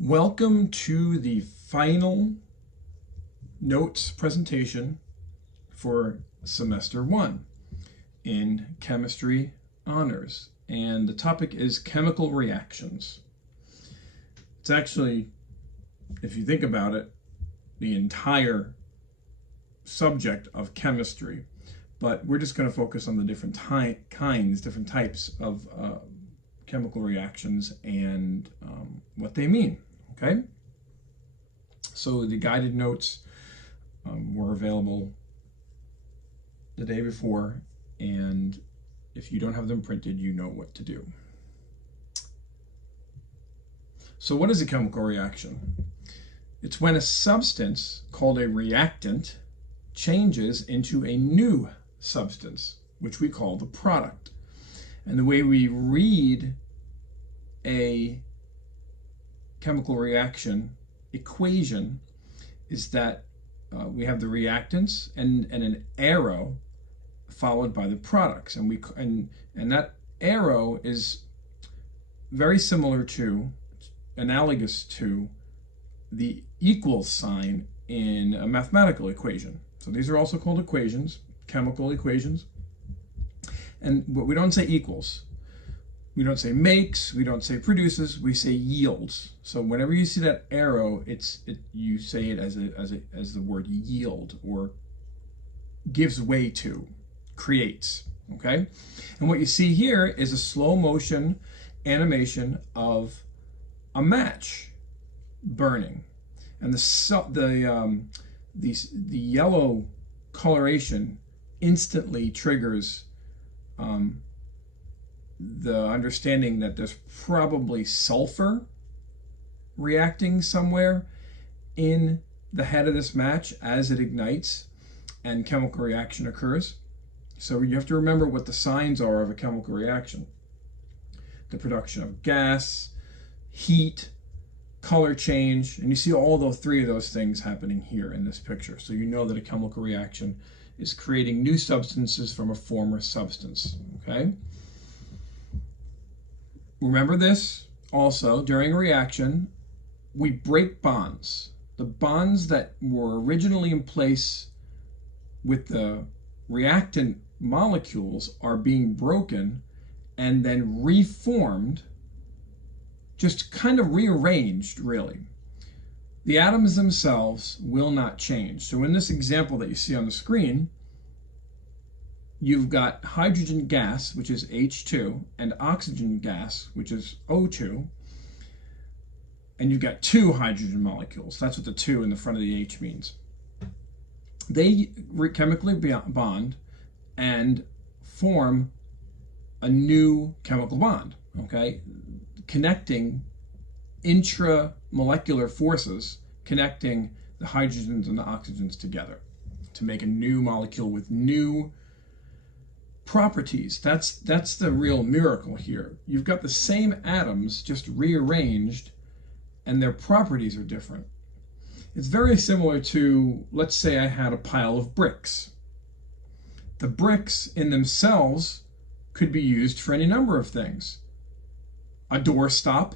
Welcome to the final notes presentation for semester 1 in chemistry honors, and the topic is chemical reactions. It's actually, if you think about it, the entire subject of chemistry, but we're just going to focus on the different different types of chemical reactions and what they mean. Okay, so the guided notes were available the day before, and if you don't have them printed, you know what to do. So what is a chemical reaction? It's when a substance called a reactant changes into a new substance, which we call the product. And the way we read a chemical reaction equation is that we have the reactants and an arrow followed by the products, and that arrow is very similar to, analogous to, the equal sign in a mathematical equation. So these are also called equations, chemical equations. And but we don't say equals. We don't say makes, we don't say produces, we say yields. So whenever you see that arrow, you say it as the word yield, or gives way to, creates. Okay? And what you see here is a slow motion animation of a match burning. And the yellow coloration instantly triggers the understanding that there's probably sulfur reacting somewhere in the head of this match as it ignites and chemical reaction occurs. So you have to remember what the signs are of a chemical reaction: the production of gas, heat, color change, and you see all those three of those things happening here in this picture. So you know that a chemical reaction is creating new substances from a former substance. Okay? Remember this also: during a reaction, we break bonds. The bonds that were originally in place with the reactant molecules are being broken and then reformed, just kind of rearranged, really. The atoms themselves will not change. So in this example that you see on the screen, you've got hydrogen gas, which is H2, and oxygen gas, which is O2, and you've got two hydrogen molecules. That's what the 2 in the front of the H means. They chemically bond and form a new chemical bond, okay? Connecting intramolecular forces, connecting the hydrogens and the oxygens together to make a new molecule with new properties. That's the real miracle here. You've got the same atoms just rearranged, and their properties are different. It's very similar to, let's say I had a pile of bricks. The bricks in themselves could be used for any number of things: a doorstop,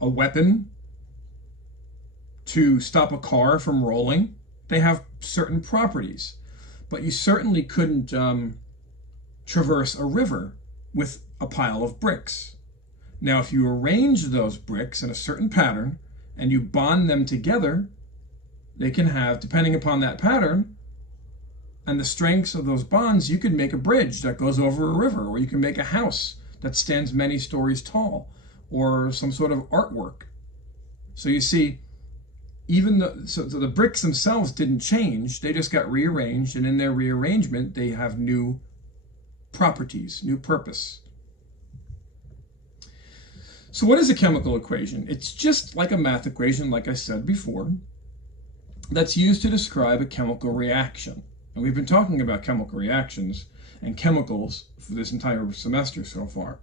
a weapon, to stop a car from rolling. They have certain properties, but you certainly couldn't traverse a river with a pile of bricks. Now, if you arrange those bricks in a certain pattern and you bond them together, they can have, depending upon that pattern and the strengths of those bonds, you could make a bridge that goes over a river, or you can make a house that stands many stories tall, or some sort of artwork. So you see, even so the bricks themselves didn't change, they just got rearranged, and in their rearrangement they have new properties, new purpose. So what is a chemical equation? It's just like a math equation, like I said before, that's used to describe a chemical reaction. And we've been talking about chemical reactions and chemicals for this entire semester so far.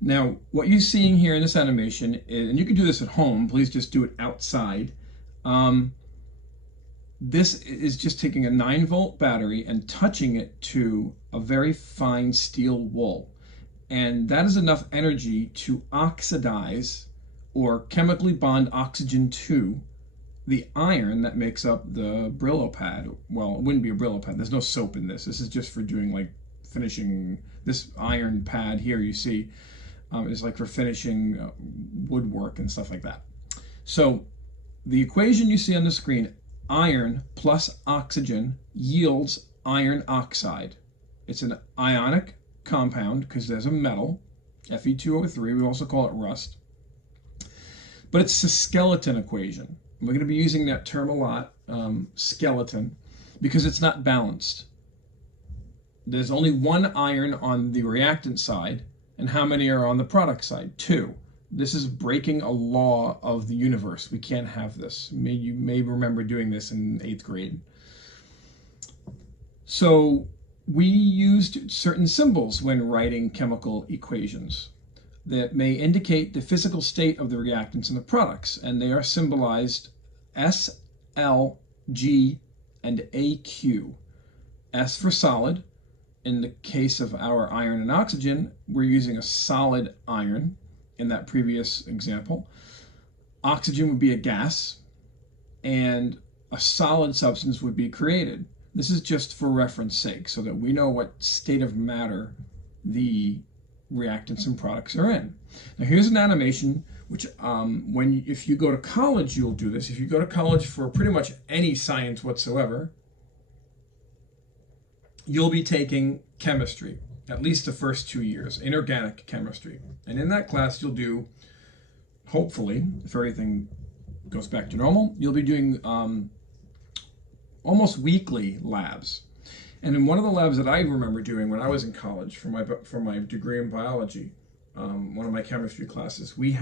Now, what you're seeing here in this animation is, and you can do this at home, please just do it outside. This is just taking a 9-volt battery and touching it to a very fine steel wool. And that is enough energy to oxidize or chemically bond oxygen to the iron that makes up the Brillo pad. Well, it wouldn't be a Brillo pad. There's no soap in this. This is just for doing like finishing. This iron pad here you see is like for finishing woodwork and stuff like that. So the equation you see on the screen, iron plus oxygen yields iron oxide. It's an ionic compound because there's a metal, Fe2O3. We also call it rust. But it's a skeleton equation. We're going to be using that term a lot, skeleton, because it's not balanced. There's only one iron on the reactant side, and how many are on the product side? 2. This is breaking a law of the universe. We can't have this. You may remember doing this in 8th grade. So we used certain symbols when writing chemical equations that may indicate the physical state of the reactants and the products, and they are symbolized S, L, G, and AQ. S for solid. In the case of our iron and oxygen, we're using a solid iron in that previous example. Oxygen would be a gas, and a solid substance would be created. This is just for reference sake, so that we know what state of matter the reactants and products are in. Now here's an animation which if you go to college, you'll do this. If you go to college for pretty much any science whatsoever, you'll be taking chemistry, at least the first 2 years, inorganic chemistry. And in that class you'll do, hopefully, if everything goes back to normal, you'll be doing almost weekly labs. And in one of the labs that I remember doing when I was in college for my degree in biology, one of my chemistry classes, we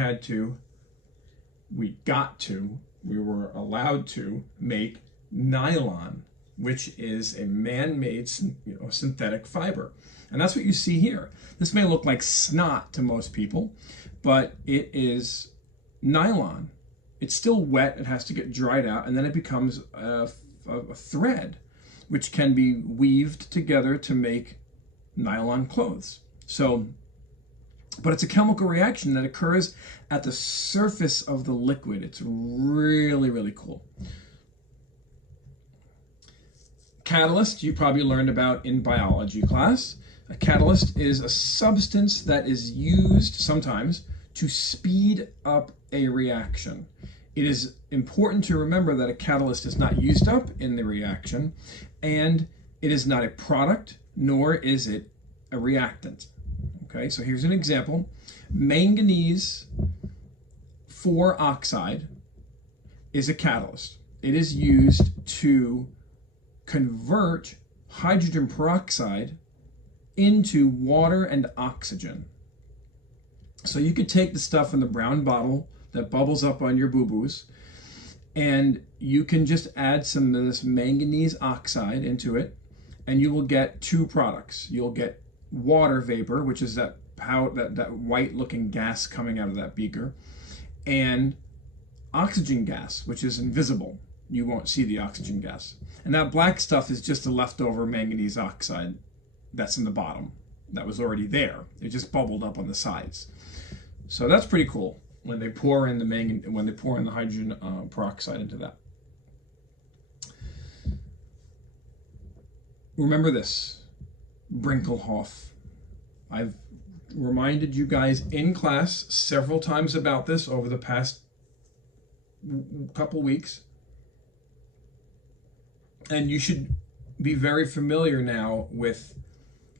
were allowed to make nylon, which is a man-made synthetic fiber. And that's what you see here. This may look like snot to most people, but it is nylon. It's still wet, it has to get dried out, and then it becomes a thread, which can be weaved together to make nylon clothes. But it's a chemical reaction that occurs at the surface of the liquid. It's really, really cool. Catalyst, you probably learned about in biology class. A catalyst is a substance that is used sometimes to speed up a reaction. It is important to remember that a catalyst is not used up in the reaction, and it is not a product, nor is it a reactant. Okay, so here's an example. Manganese 4 oxide is a catalyst. It is used to convert hydrogen peroxide into water and oxygen. So you could take the stuff in the brown bottle that bubbles up on your boo-boos, and you can just add some of this manganese oxide into it, and you will get 2 products. You'll get water vapor, which is that white looking gas coming out of that beaker, and oxygen gas, which is invisible. You won't see the oxygen gas. And that black stuff is just the leftover manganese oxide that's in the bottom that was already there. It just bubbled up on the sides. So that's pretty cool when they pour in the hydrogen peroxide into that. Remember this, Brinkelhoff. I've reminded you guys in class several times about this over the past couple weeks. And you should be very familiar now with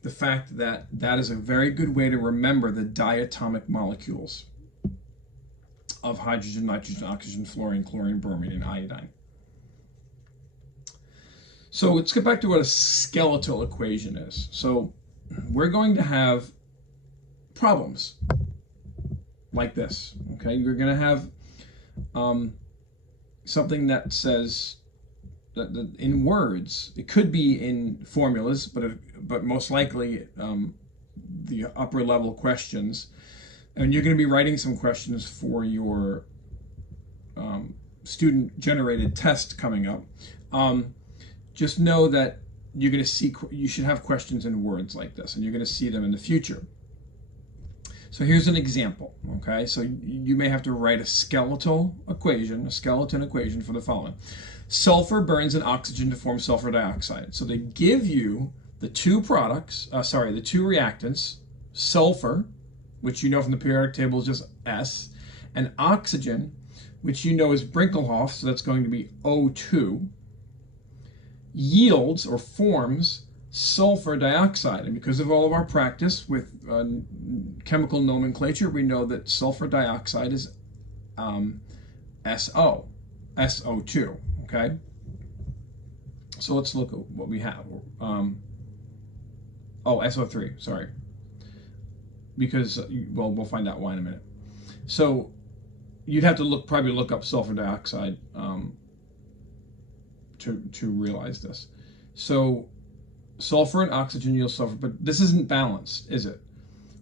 the fact that that is a very good way to remember the diatomic molecules of hydrogen, nitrogen, oxygen, fluorine, chlorine, bromine, and iodine. So let's get back to what a skeletal equation is. So we're going to have problems like this, okay? You're going to have something that says that in words. It could be in formulas, but most likely the upper level questions. And you're going to be writing some questions for your student-generated test coming up. Just know that you should have questions in words like this, and you're going to see them in the future. So here's an example, okay? So you may have to write a skeleton equation for the following. Sulfur burns in oxygen to form sulfur dioxide. So they give you the two the two reactants, sulfur, which you know from the periodic table is just S, and oxygen, which you know is Brinkelhoff, so that's going to be O2, yields or forms sulfur dioxide. And because of all of our practice with chemical nomenclature, we know that sulfur dioxide is SO2, okay? So let's look at what we have. SO3, sorry. Because, well, we'll find out why in a minute. So you'd have to probably look up sulfur dioxide to realize this. So sulfur and oxygen yield sulfur, but this isn't balanced, is it?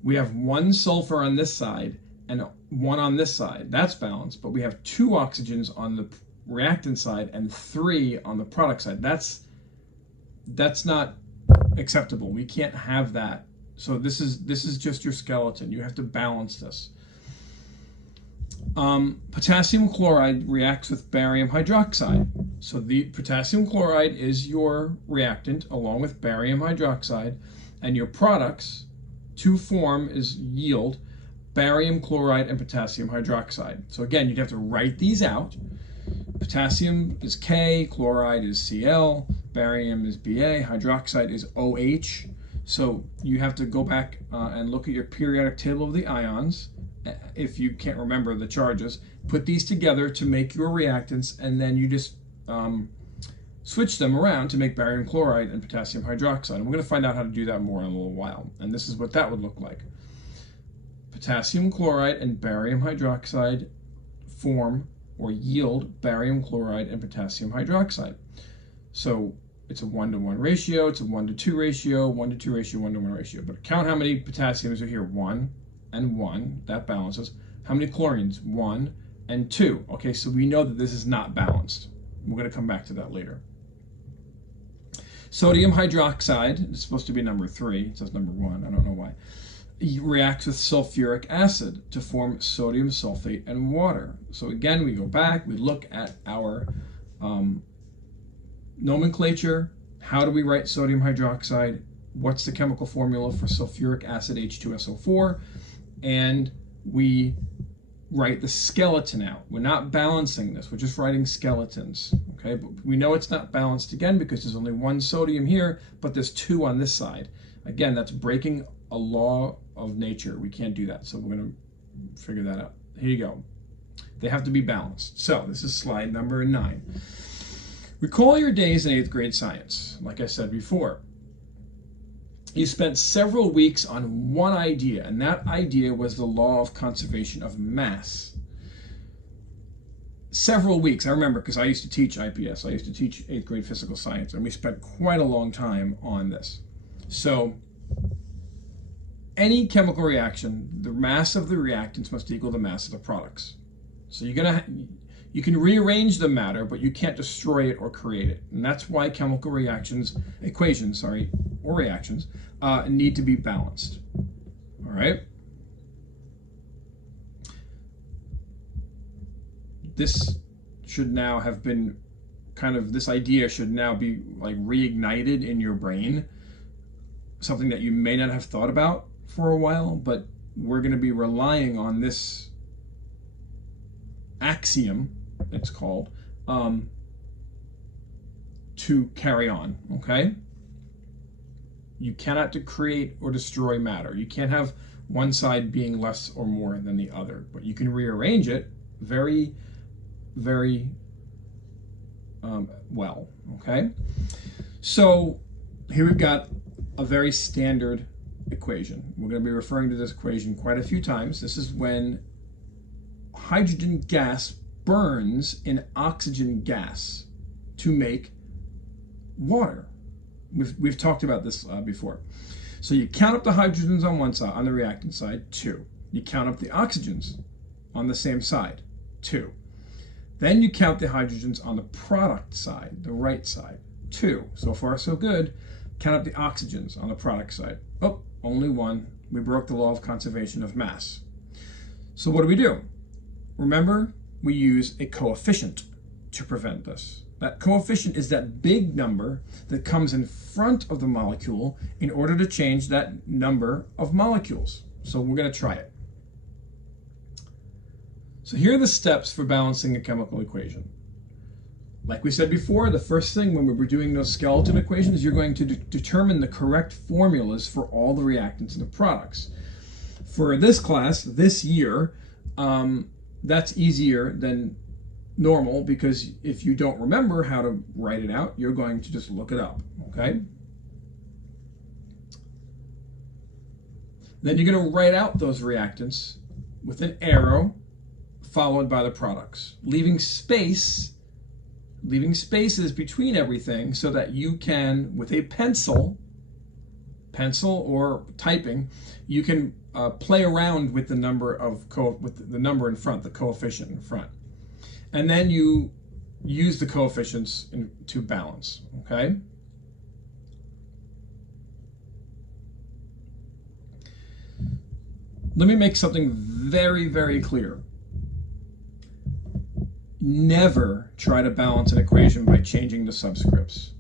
We have one sulfur on this side and one on this side. That's balanced, but we have two oxygens on the reactant side and three on the product side. That's not acceptable. We can't have that. So this is just your skeleton. You have to balance this. Potassium chloride reacts with barium hydroxide. So the potassium chloride is your reactant along with barium hydroxide, and your products to form is yield barium chloride and potassium hydroxide. So again, you'd have to write these out. Potassium is K, chloride is Cl, barium is Ba, hydroxide is OH. So you have to go back and look at your periodic table of the ions. If you can't remember the charges, put these together to make your reactants, and then you just switch them around to make barium chloride and potassium hydroxide. And we're going to find out how to do that more in a little while. And this is what that would look like. Potassium chloride and barium hydroxide form or yield barium chloride and potassium hydroxide. So it's a 1-to-1 ratio, it's a 1-to-2 ratio, 1-to-2 ratio, 1-to-1 ratio. But count how many potassiums are here. 1 and 1, that balances. How many chlorines? 1 and 2. Okay, so we know that this is not balanced. We're going to come back to that later. Sodium hydroxide is supposed to be number 3. It says number 1. I don't know why. It reacts with sulfuric acid to form sodium sulfate and water. So again, we go back, we look at our nomenclature. How do we write sodium hydroxide? What's the chemical formula for sulfuric acid H2SO4? And we write the skeleton out. We're not balancing this, we're just writing skeletons, okay? But we know it's not balanced again because there's only one sodium here, but there's 2 on this side. Again, that's breaking a law of nature. We can't do that, so we're gonna figure that out. Here you go. They have to be balanced. So this is slide number 9. Recall your days in 8th grade science. Like I said before, you spent several weeks on one idea, and that idea was the law of conservation of mass. Several weeks, I remember, because I used to teach IPS. I used to teach 8th grade physical science, and we spent quite a long time on this. So any chemical reaction, the mass of the reactants must equal the mass of the products. So you can rearrange the matter, but you can't destroy it or create it. And that's why chemical reactions, or reactions, need to be balanced. All right? This should now have been this idea should now be like reignited in your brain. Something that you may not have thought about for a while, but we're going to be relying on this axiom, it's called, to carry on, okay? You cannot create or destroy matter. You can't have one side being less or more than the other, but you can rearrange it very, very well, okay? So here we've got a very standard equation. We're going to be referring to this equation quite a few times. This is when hydrogen gas burns in oxygen gas to make water. We've talked about this before. So you count up the hydrogens on one side, on the reactant side, 2. You count up the oxygens on the same side, 2. Then you count the hydrogens on the product side, the right side, 2. So far, so good. Count up the oxygens on the product side. Oh, only 1. We broke the law of conservation of mass. So what do? Remember, we use a coefficient to prevent this. That coefficient is that big number that comes in front of the molecule in order to change that number of molecules. So we're going to try it. So here are the steps for balancing a chemical equation. Like we said before, the first thing when we were doing those skeleton equations, you're going to determine the correct formulas for all the reactants and the products. For this class, this year, that's easier than normal, because if you don't remember how to write it out, you're going to just look it up, okay? Then you're going to write out those reactants with an arrow followed by the products, leaving spaces between everything so that you can, with a pencil or typing, you can play around with the number in front, the coefficient in front. And then you use the coefficients to balance, okay? Let me make something very, very clear. Never try to balance an equation by changing the subscripts.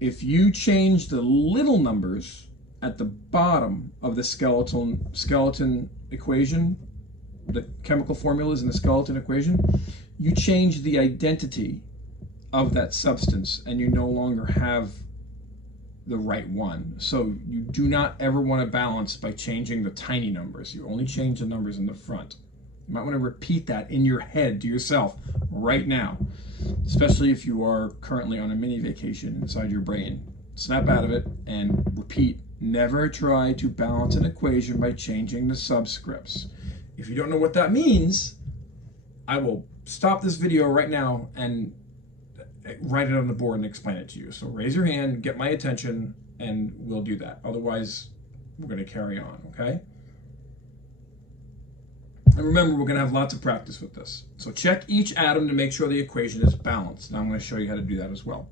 If you change the little numbers at the bottom of the skeleton equation, the chemical formulas in the skeleton equation, you change the identity of that substance and you no longer have the right one. So you do not ever want to balance by changing the tiny numbers. You only change the numbers in the front. You might want to repeat that in your head to yourself right now, especially if you are currently on a mini vacation inside your brain. Snap out of it and repeat. Never try to balance an equation by changing the subscripts. If you don't know what that means, I will stop this video right now and write it on the board and explain it to you. So raise your hand, get my attention, and we'll do that. Otherwise, we're going to carry on, okay? And remember, we're going to have lots of practice with this. So check each atom to make sure the equation is balanced. Now I'm going to show you how to do that as well.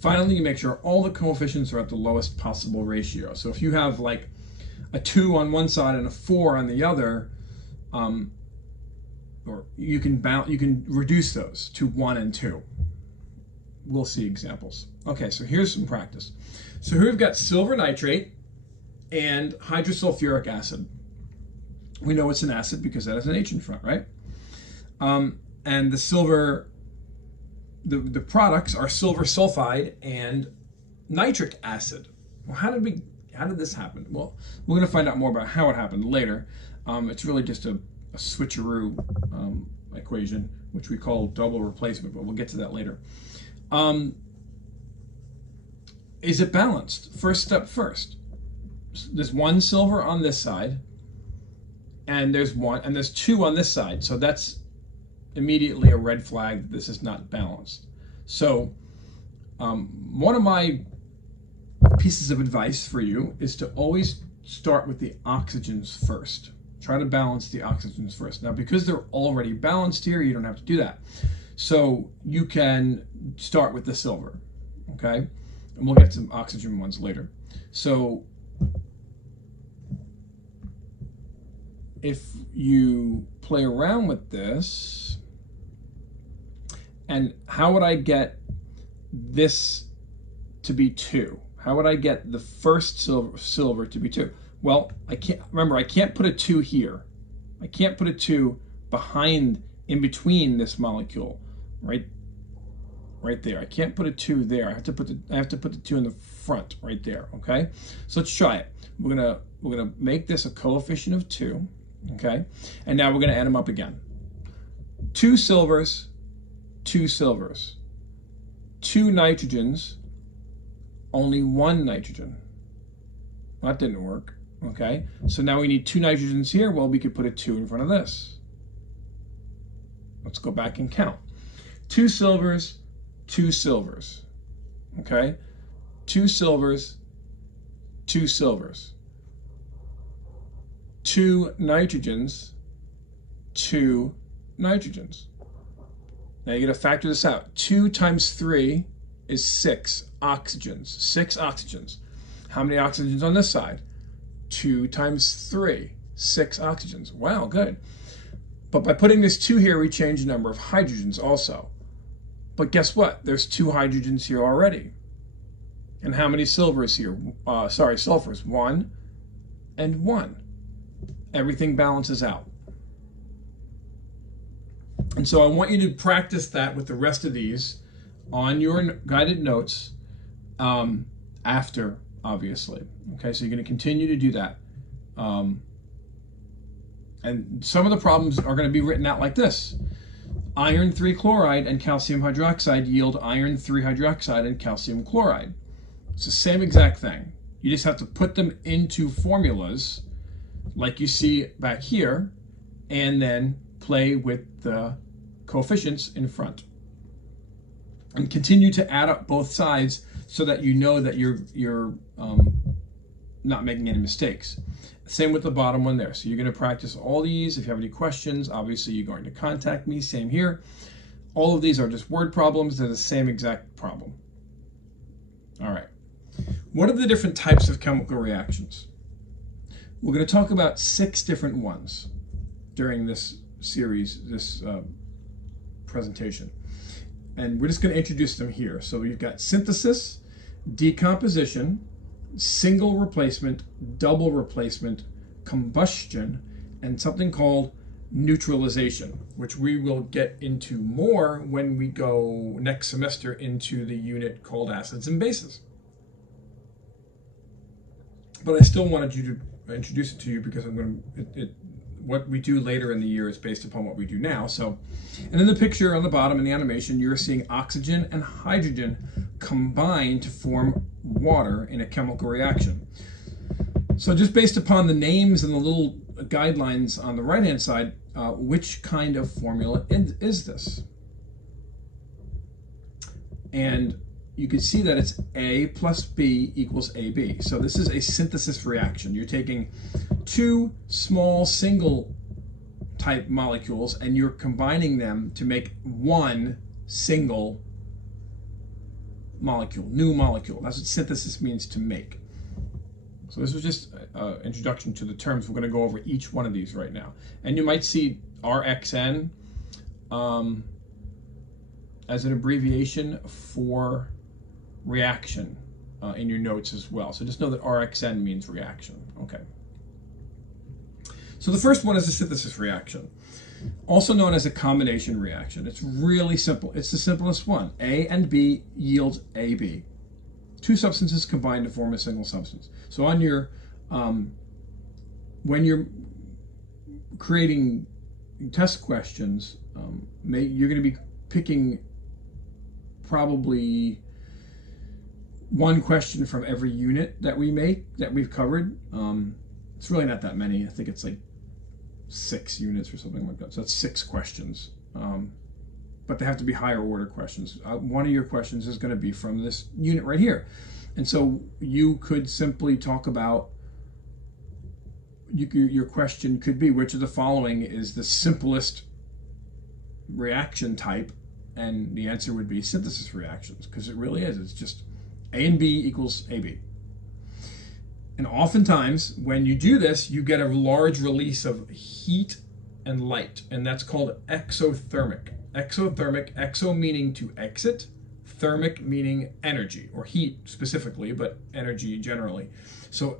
Finally, you make sure all the coefficients are at the lowest possible ratio. So if you have like a 2 on one side and a 4 on the other, or you can reduce those to 1 and 2. We'll see examples. Okay, so here's some practice. So here we've got silver nitrate and hydrosulfuric acid. We know it's an acid because that has an H in front, right? And the silver, the products are silver sulfide and nitric acid. Well, how did this happen? Well, we're going to find out more about how it happened later. It's really just a switcheroo equation, which we call double replacement, but we'll get to that later. Is it balanced? First step first. There's one silver on this side, and there's 2 on this side. So that's immediately a red flag that this is not balanced. So one of my pieces of advice for you is to always start with the oxygens first. Try to balance the oxygens first. Now, because they're already balanced here, you don't have to do that. So you can start with the silver, okay? And we'll get some oxygen ones later. So if you play around with this, and how would I get this to be 2? How would I get the first silver to be 2? Well, I can't put a 2 here. I can't put a 2 in between this molecule, right there. I can't put a 2 there. I have to put the 2 in the front, right there. Okay. So let's try it. We're gonna make this a coefficient of 2. Okay. And now we're gonna add them up again. 2 silvers, 2 silvers, 2 nitrogens, only 1 nitrogen. That didn't work. Okay, so now we need 2 nitrogens here. Well, we could put a 2 in front of this. Let's go back and count. 2 silvers, 2 silvers. Okay, 2 silvers, 2 silvers. 2 nitrogens, 2 nitrogens. Now you got to factor this out. 2 times 3 is 6 oxygens. 6 oxygens. How many oxygens on this side? 2 times 3. 6 oxygens. Wow, good. But by putting this 2 here, we change the number of hydrogens also. But guess what? There's 2 hydrogens here already. And how many sulfurs here? Sulfurs. 1 and 1. Everything balances out. And so I want you to practice that with the rest of these on your guided notes after, obviously. Okay, so you're going to continue to do that. And some of the problems are going to be written out like this. Iron 3 chloride and calcium hydroxide yield iron 3 hydroxide and calcium chloride. It's the same exact thing. You just have to put them into formulas like you see back here and then play with the coefficients in front. And continue to add up both sides so that you know that you're not making any mistakes. Same with the bottom one there. So you're going to practice all these. If you have any questions, obviously you're going to contact me. Same here. All of these are just word problems. They're the same exact problem. All right. What are the different types of chemical reactions? We're going to talk about 6 different ones during this series, this presentation. And we're just going to introduce them here. So we've got synthesis, decomposition, single replacement, double replacement, combustion, and something called neutralization, which we will get into more when we go next semester into the unit called acids and bases. But I still wanted you to introduce it to you because I'm going to, what we do later in the year is based upon what we do now. So, and in the picture on the bottom in the animation, you're seeing oxygen and hydrogen combine to form water in a chemical reaction. So just based upon the names and the little guidelines on the right-hand side, which kind of formula is this? And you can see that it's A plus B equals AB. So this is a synthesis reaction. You're taking 2 small single type molecules and you're combining them to make one single molecule, new molecule. That's what synthesis means, to make. So this was just an introduction to the terms. We're going to go over each one of these right now. And you might see RXN as an abbreviation for reaction in your notes as well. So just know that RXN means reaction. Okay. So the first one is a synthesis reaction, also known as a combination reaction. It's really simple. It's the simplest one. A and B yields AB. 2 substances combine to form a single substance. So on your, when you're creating test questions, you're going to be picking probably 1 question from every unit that we've covered. It's really not that many. I think it's like 6 units or something like that. So that's 6 questions. But they have to be higher order questions. One of your questions is going to be from this unit right here. And so you could simply talk about, your question could be, which of the following is the simplest reaction type? And the answer would be synthesis reactions, because it really is. It's just A and B equals AB. And oftentimes, when you do this, you get a large release of heat and light, and that's called exothermic. Exothermic, exo meaning to exit, thermic meaning energy, or heat specifically, but energy generally. So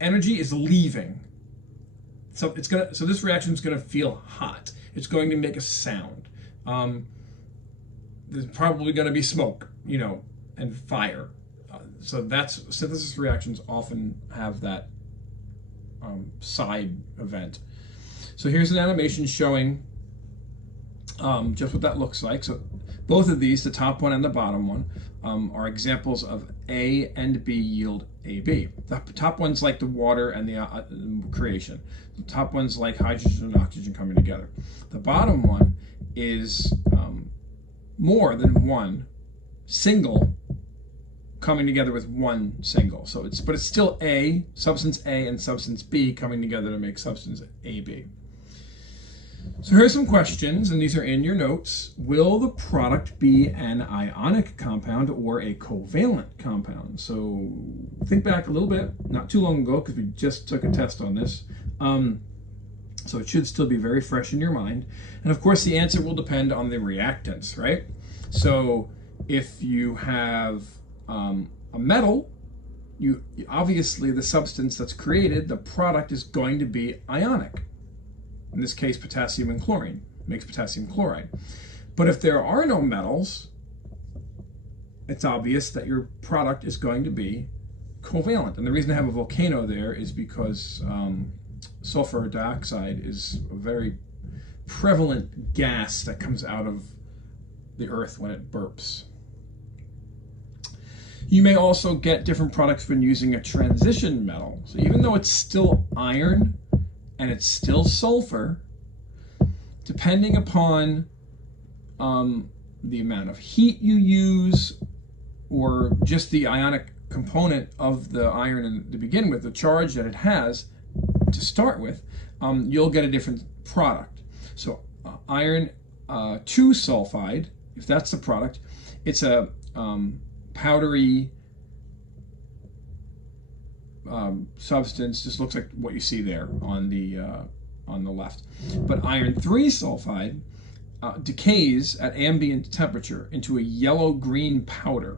energy is leaving. So this reaction is going to feel hot. It's going to make a sound. There's probably going to be smoke, and fire. So that's synthesis reactions often have that side event. So here's an animation showing just what that looks like. So both of these, the top one and the bottom one, are examples of A and B yield AB. The top one's like the water and the creation. The top one's like hydrogen and oxygen coming together. The bottom one is more than one single coming together with one single. So but it's still A, substance A and substance B coming together to make substance AB. So here's some questions, and these are in your notes. Will the product be an ionic compound or a covalent compound? So think back a little bit, not too long ago, because we just took a test on this. So it should still be very fresh in your mind. And of course, the answer will depend on the reactants, right? So if you have a metal, obviously the substance that's created, the product is going to be ionic. In this case, potassium and chlorine makes potassium chloride. But if there are no metals, it's obvious that your product is going to be covalent. And the reason I have a volcano there is because sulfur dioxide is a very prevalent gas that comes out of the earth when it burps. You may also get different products when using a transition metal. So even though it's still iron and it's still sulfur, depending upon the amount of heat you use or just the ionic component of the iron to begin with, the charge that it has to start with, you'll get a different product. So iron 2 sulfide, if that's the product, it's a powdery substance, just looks like what you see there on the left. But iron 3 sulfide decays at ambient temperature into a yellow-green powder,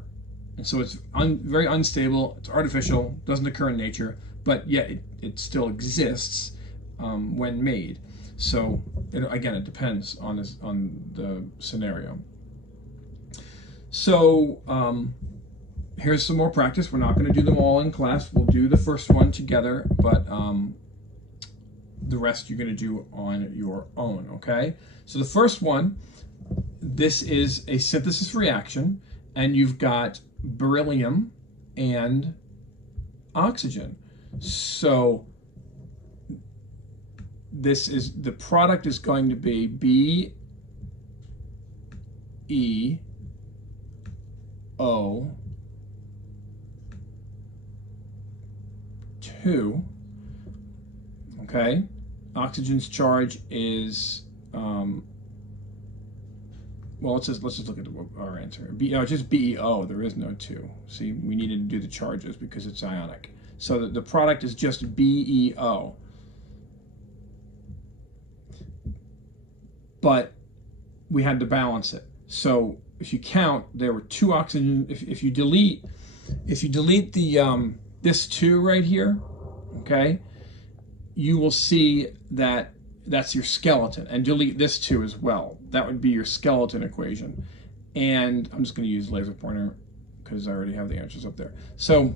and so it's very unstable. It's artificial, doesn't occur in nature, but yet it still exists when made. So again, it depends on the scenario. So here's some more practice. We're not going to do them all in class. We'll do the first one together, but the rest you're going to do on your own, okay? So the first one, this is a synthesis reaction, and you've got beryllium and oxygen. So the product is going to be BeO2. Okay, oxygen's charge is well, let's just look at our answer. It's just BeO. There is no 2. See, we needed to do the charges because it's ionic. So the product is just BeO. But we had to balance it. So if you count, there were 2 oxygen. If you delete the this 2 right here, okay, you will see that that's your skeleton, and delete this 2 as well. That would be your skeleton equation. And I'm just going to use laser pointer because I already have the answers up there. So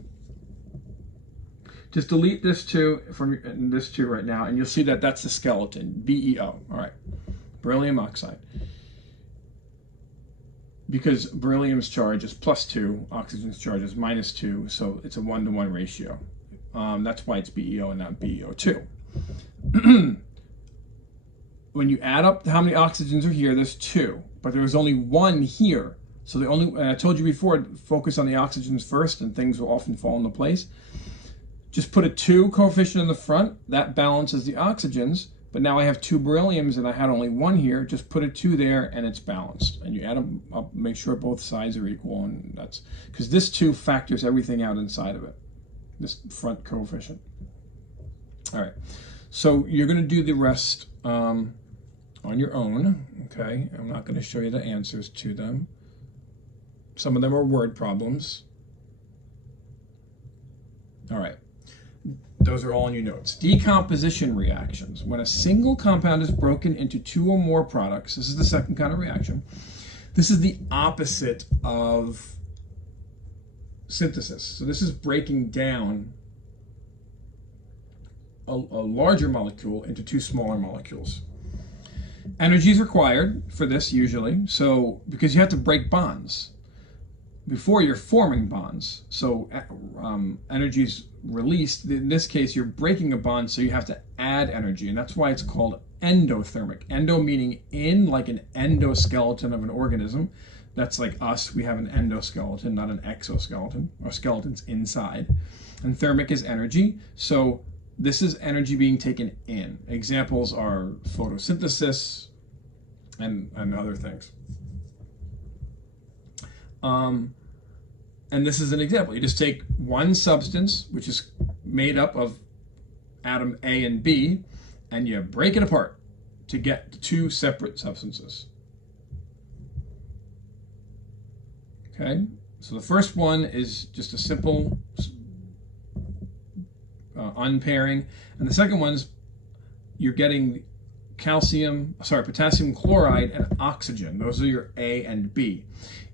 just delete this 2 from this 2 right now, and you'll see that that's the skeleton, BeO. All right, beryllium oxide. Because beryllium's charge is +2, oxygen's charge is -2, so it's a 1-to-1 ratio. That's why it's BeO and not BeO2. When you add up how many oxygens are here, there's 2, but there was only 1 here. So and I told you before, focus on the oxygens first and things will often fall into place. Just put a 2 coefficient in the front, that balances the oxygens, but now I have 2 berylliums and I had only 1 here. Just put a 2 there and it's balanced. And you add them up, make sure both sides are equal, and that's because this 2 factors everything out inside of it, this front coefficient. All right, so you're going to do the rest on your own, okay? I'm not going to show you the answers to them. Some of them are word problems. All right, those are all in your notes. Decomposition reactions. When a single compound is broken into 2 or more products, this is the second kind of reaction. This is the opposite of synthesis. So this is breaking down a larger molecule into 2 smaller molecules. Energy is required for this usually, so because you have to break bonds before you're forming bonds. So energy is released. In this case, you're breaking a bond, so you have to add energy, and that's why it's called endothermic. Endo meaning in, like an endoskeleton of an organism. That's like us. We have an endoskeleton, not an exoskeleton. Our skeleton's inside. And thermic is energy. So This is energy being taken in. Examples are photosynthesis and other things. And this is an example. You just take one substance, which is made up of atom A and B, and you break it apart to get two separate substances. Okay, so the first one is just a simple unpairing, and the second one's you're getting potassium chloride and oxygen. Those are your A and B.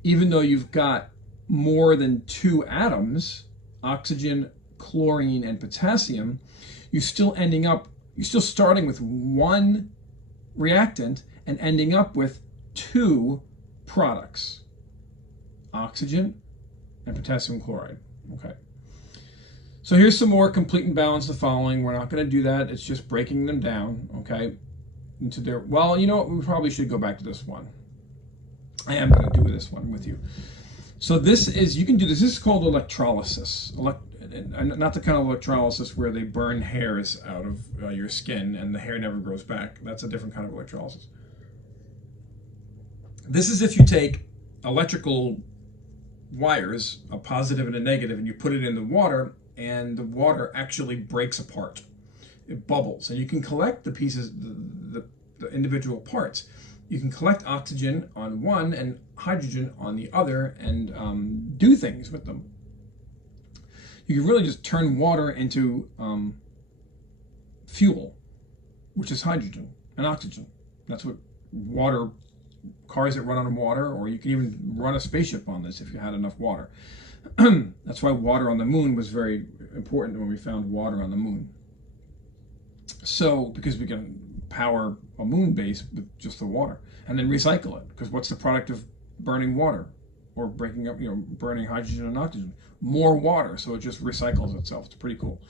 Even though you've got more than two atoms, oxygen, chlorine, and potassium, you're still starting with one reactant and ending up with two products, oxygen and potassium chloride. Okay. So here's some more complete and balanced the following. We're not going to do that. It's just breaking them down, okay, into their, well, you know what, we probably should go back to this one. I am going to do this one with you. So this is, you can do this. This is called electrolysis. Not the kind of electrolysis where they burn hairs out of your skin and the hair never grows back. That's a different kind of electrolysis. This is if you take electrical wires, a positive and a negative, and you put it in the water, and the water actually breaks apart. It bubbles, and you can collect the pieces, the individual parts. You can collect oxygen on one and hydrogen on the other and do things with them. You can really just turn water into fuel, which is hydrogen and oxygen. That's what water, cars that run on water, or you can even run a spaceship on this if you had enough water. That's why water on the moon was very important when we found water on the moon. So, because we can power a moon base with just the water and then recycle it, because what's the product of burning water or breaking up, burning hydrogen and oxygen? More water, so it just recycles itself. It's pretty cool.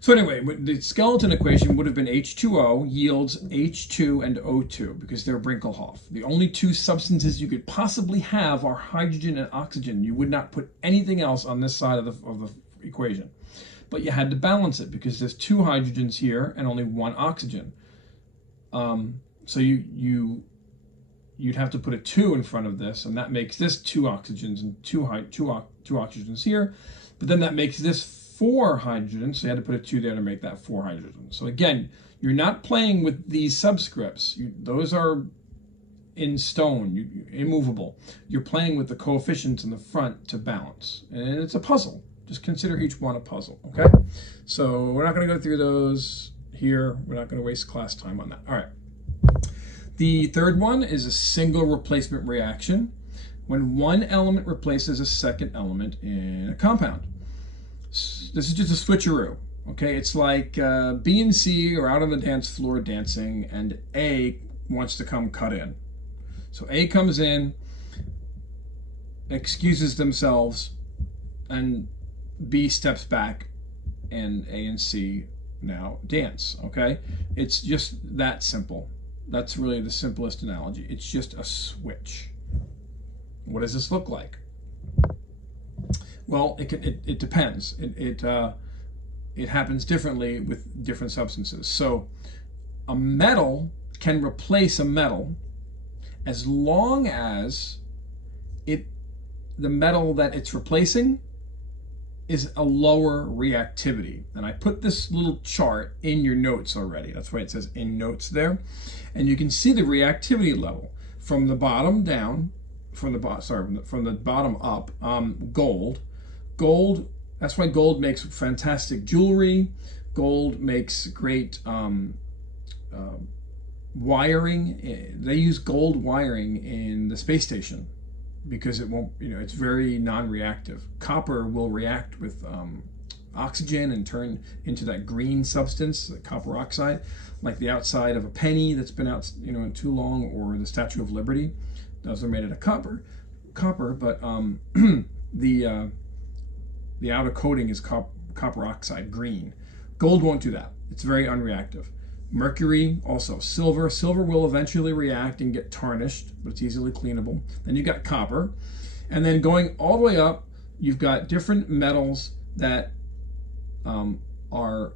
So anyway, the skeleton equation would have been H2O yields H2 and O2 because they're Brinkelhoff. The only two substances you could possibly have are hydrogen and oxygen. You would not put anything else on this side of the equation. But you had to balance it because there's two hydrogens here and only one oxygen. So you'd have to put a 2 in front of this, and that makes this 2 oxygens and two oxygens here. But then that makes this 4 hydrogens, so you had to put a 2 there to make that 4 hydrogens. So again, you're not playing with these subscripts. Those are in stone, immovable. You're playing with the coefficients in the front to balance. And it's a puzzle. Just consider each one a puzzle, okay? So we're not going to go through those here. We're not going to waste class time on that. All right. The third one is a single replacement reaction when one element replaces a second element in a compound. This is just a switcheroo, okay? It's like B and C are out on the dance floor dancing, and A wants to come cut in. So A comes in, excuses themselves, and B steps back, and A and C now dance, okay? It's just that simple. That's really the simplest analogy. It's just a switch. What does this look like? Well, it depends. It happens differently with different substances. So a metal can replace a metal as long as the metal that it's replacing is a lower reactivity. And I put this little chart in your notes already. That's why it says in notes there. And you can see the reactivity level from the bottom down, from the bottom up. Gold, that's why gold makes fantastic jewelry. Gold makes great wiring. They use gold wiring in the space station because it won't, it's very non-reactive. Copper will react with oxygen and turn into that green substance, the copper oxide, like the outside of a penny that's been out, too long, or the Statue of Liberty. Those are made out of copper, but the outer coating is copper oxide, green. Gold won't do that. It's very unreactive. Mercury, also. Silver will eventually react and get tarnished, but it's easily cleanable. Then you've got copper. And then going all the way up, you've got different metals that are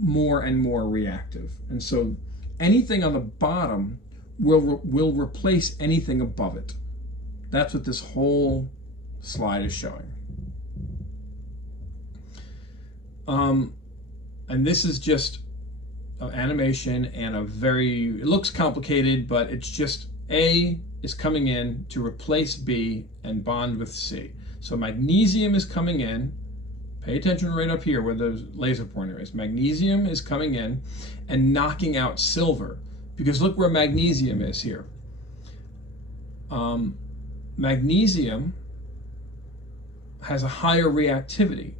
more and more reactive. And so anything on the bottom will replace anything above it. That's what this whole slide is showing. And this is just an animation and it looks complicated, but it's just A is coming in to replace B and bond with C. So magnesium is coming in. Pay attention right up here where the laser pointer is. Magnesium is coming in and knocking out silver, because look where magnesium is here. Magnesium has a higher reactivity.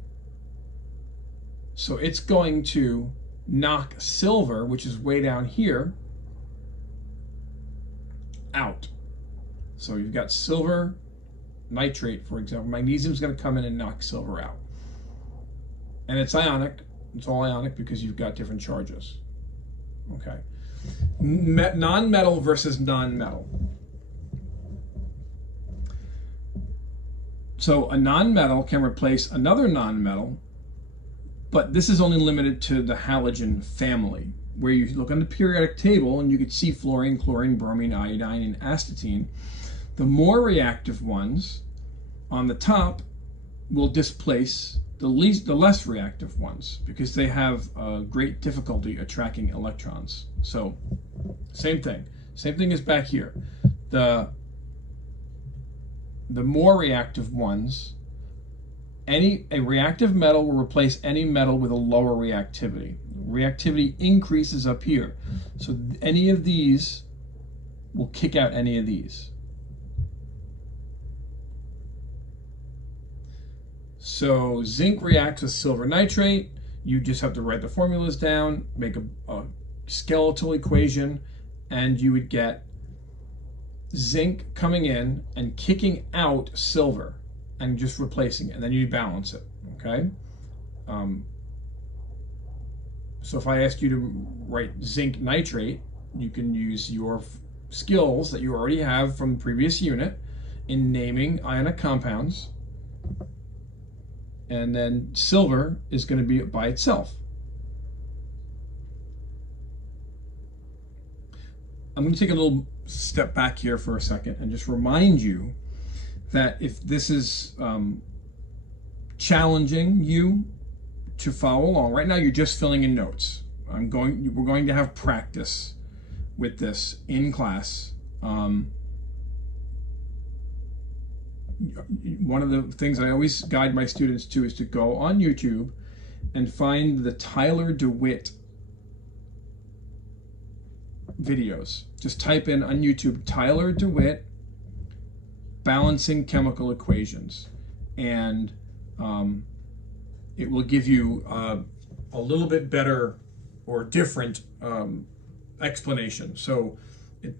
So it's going to knock silver, which is way down here, out. So you've got silver nitrate, for example. Magnesium is going to come in and knock silver out. And it's ionic. It's all ionic because you've got different charges. Okay. Non-metal versus non-metal. So a non-metal can replace another non-metal, but this is only limited to the halogen family, where you look on the periodic table and you could see fluorine, chlorine, bromine, iodine, and astatine. The more reactive ones on the top will displace the less reactive ones, because they have great difficulty attracting electrons. So same thing is back here. The more reactive ones, a reactive metal will replace any metal with a lower reactivity. Reactivity increases up here. So any of these will kick out any of these. So zinc reacts with silver nitrate. You just have to write the formulas down, make a skeletal equation, and you would get zinc coming in and kicking out silver and just replacing it, and then you balance it, okay? So if I asked you to write zinc nitrate, you can use your skills that you already have from the previous unit in naming ionic compounds, and then silver is going to be by itself. I'm going to take a little step back here for a second and just remind you that if this is challenging you to follow along, right now you're just filling in notes. We're going to have practice with this in class. One of the things I always guide my students to is to go on YouTube and find the Tyler DeWitt videos. Just type in on YouTube Tyler DeWitt balancing chemical equations, and it will give you a little bit better or different explanation. So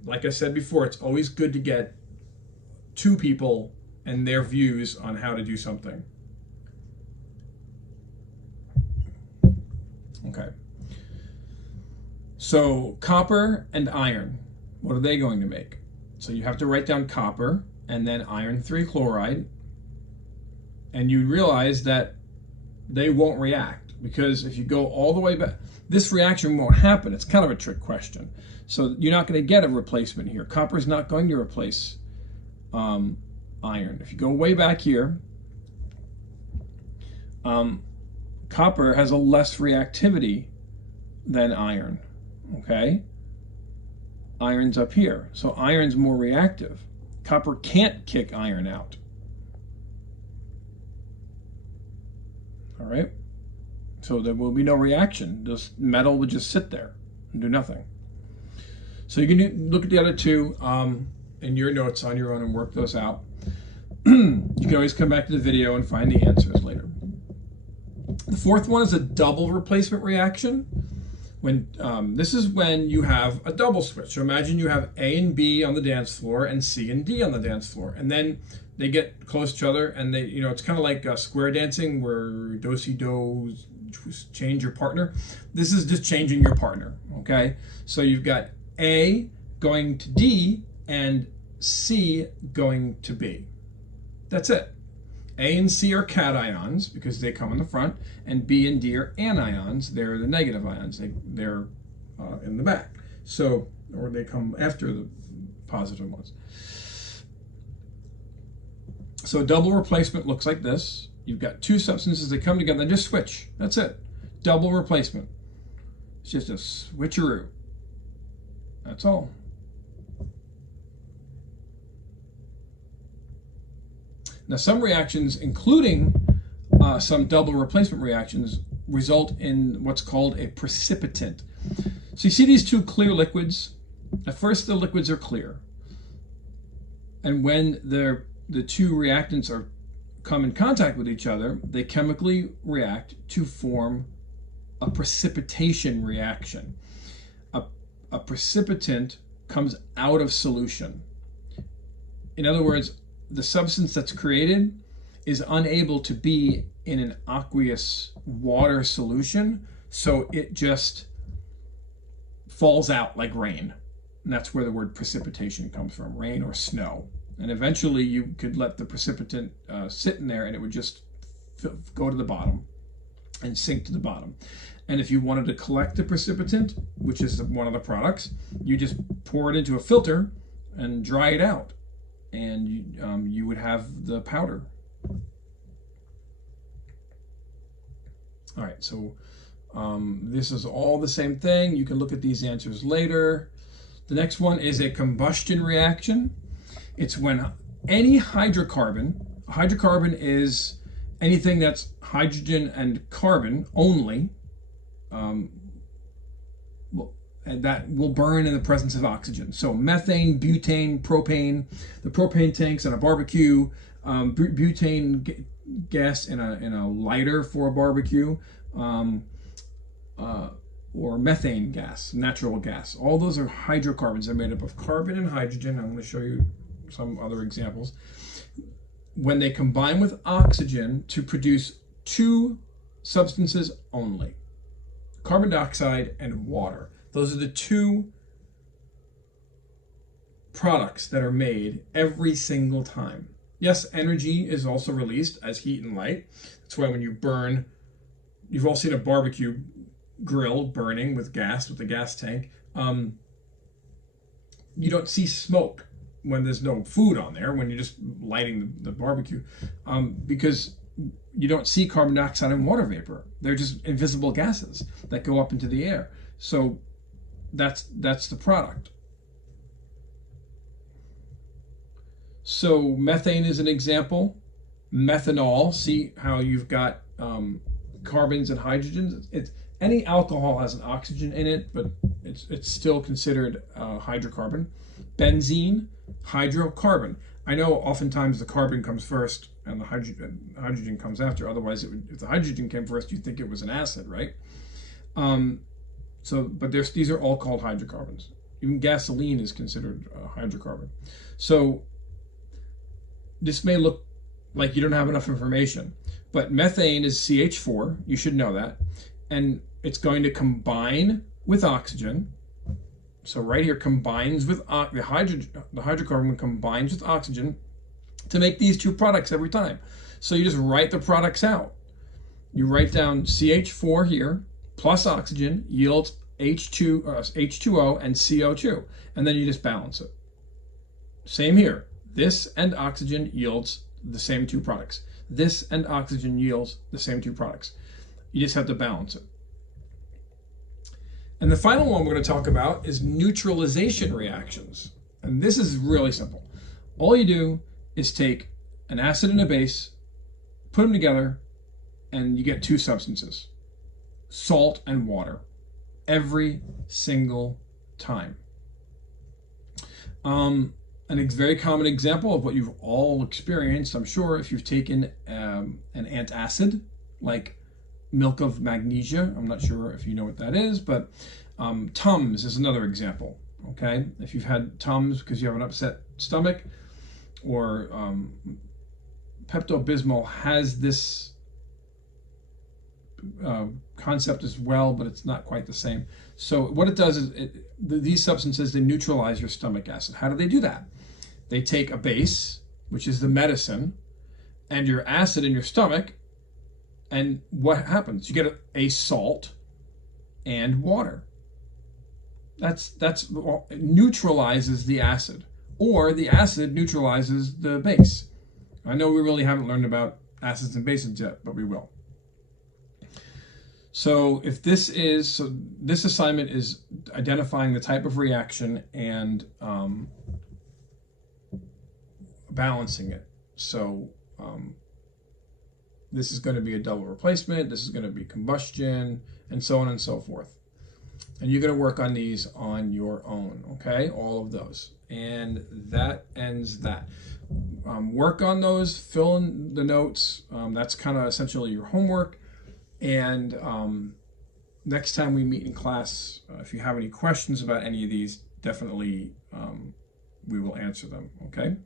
like I said before, it's always good to get two people and their views on how to do something. Okay. So copper and iron, what are they going to make? So you have to write down copper and then iron 3 chloride, and you realize that they won't react, because if you go all the way back, this reaction won't happen. It's kind of a trick question. So you're not going to get a replacement here. Copper is not going to replace iron. If you go way back here, copper has a less reactivity than iron, okay? Iron's up here, so iron's more reactive. Copper can't kick iron out. All right? So there will be no reaction. This metal would just sit there and do nothing. So you can look at the other two in your notes on your own and work those out. You can always come back to the video and find the answers later. The fourth one is a double replacement reaction. This is when you have a double switch. So imagine you have A and B on the dance floor and C and D on the dance floor, and then they get close to each other, and they, it's kind of like square dancing where do-si-do change your partner. This is just changing your partner, okay? So you've got A going to D and C going to B. That's it. A and C are cations because they come in the front, and B and D are anions. They're the negative ions. They're in the back. So, or they come after the positive ones. So a double replacement looks like this. You've got two substances that come together and just switch. That's it. Double replacement. It's just a switcheroo. That's all. Now, some reactions, including some double replacement reactions, result in what's called a precipitant. So you see these two clear liquids? At first, the liquids are clear. And when the two reactants come in contact with each other, they chemically react to form a precipitation reaction. A precipitant comes out of solution. In other words, the substance that's created is unable to be in an aqueous water solution, so it just falls out like rain. And that's where the word precipitation comes from, rain or snow. And eventually you could let the precipitant sit in there and it would just go to the bottom and sink to the bottom. And if you wanted to collect the precipitant, which is one of the products, you just pour it into a filter and dry it out. And you would have the powder. All right, so this is all the same thing. You can look at these answers later. The next one is a combustion reaction. It's when any hydrocarbon is anything that's hydrogen and carbon only, and that will burn in the presence of oxygen. So methane, butane, propane, the propane tanks on a barbecue, butane gas in a lighter for a barbecue, or methane gas, natural gas. All those are hydrocarbons. They're made up of carbon and hydrogen. I'm going to show you some other examples. When they combine with oxygen to produce two substances only, carbon dioxide and water. Those are the two products that are made every single time. Yes, energy is also released as heat and light. That's why when you burn, you've all seen a barbecue grill burning with gas, with the gas tank. You don't see smoke when there's no food on there, when you're just lighting the barbecue, because you don't see carbon dioxide and water vapor. They're just invisible gases that go up into the air. So that's the product. So methane is an example. Methanol, see how you've got carbons and hydrogens. It's any alcohol has an oxygen in it, but it's still considered hydrocarbon. Benzene, hydrocarbon. I know oftentimes the carbon comes first and the hydrogen comes after. Otherwise, if the hydrogen came first, you'd think it was an acid, right? But these are all called hydrocarbons. Even gasoline is considered a hydrocarbon. So this may look like you don't have enough information, but methane is CH4. You should know that. And it's going to combine with oxygen. So right here, combines with the hydrocarbon combines with oxygen to make these two products every time. So you just write the products out. You write down CH4 here plus oxygen yields H2O and CO2, and then you just balance it. Same here. This and oxygen yields the same two products. This and oxygen yields the same two products. You just have to balance it. And the final one we're going to talk about is neutralization reactions. And this is really simple. All you do is take an acid and a base, put them together, and you get two substances, salt and water, every single time. A very common example of what you've all experienced, I'm sure, if you've taken an antacid, like milk of magnesia. I'm not sure if you know what that is, but Tums is another example, okay? If you've had Tums because you have an upset stomach, or Pepto-Bismol has this concept as well, but it's not quite the same. So what it does is these substances, they neutralize your stomach acid. How do they do that? They take a base, which is the medicine, and your acid in your stomach. And what happens? You get a salt and water. That's neutralizes the acid, or the acid neutralizes the base. I know we really haven't learned about acids and bases yet, but we will. So if this assignment is identifying the type of reaction and balancing it. So this is going to be a double replacement, this is going to be combustion, and so on and so forth. And you're going to work on these on your own, okay? All of those. And that ends that. Work on those, fill in the notes. That's kind of essentially your homework. And next time we meet in class, if you have any questions about any of these, definitely we will answer them, okay?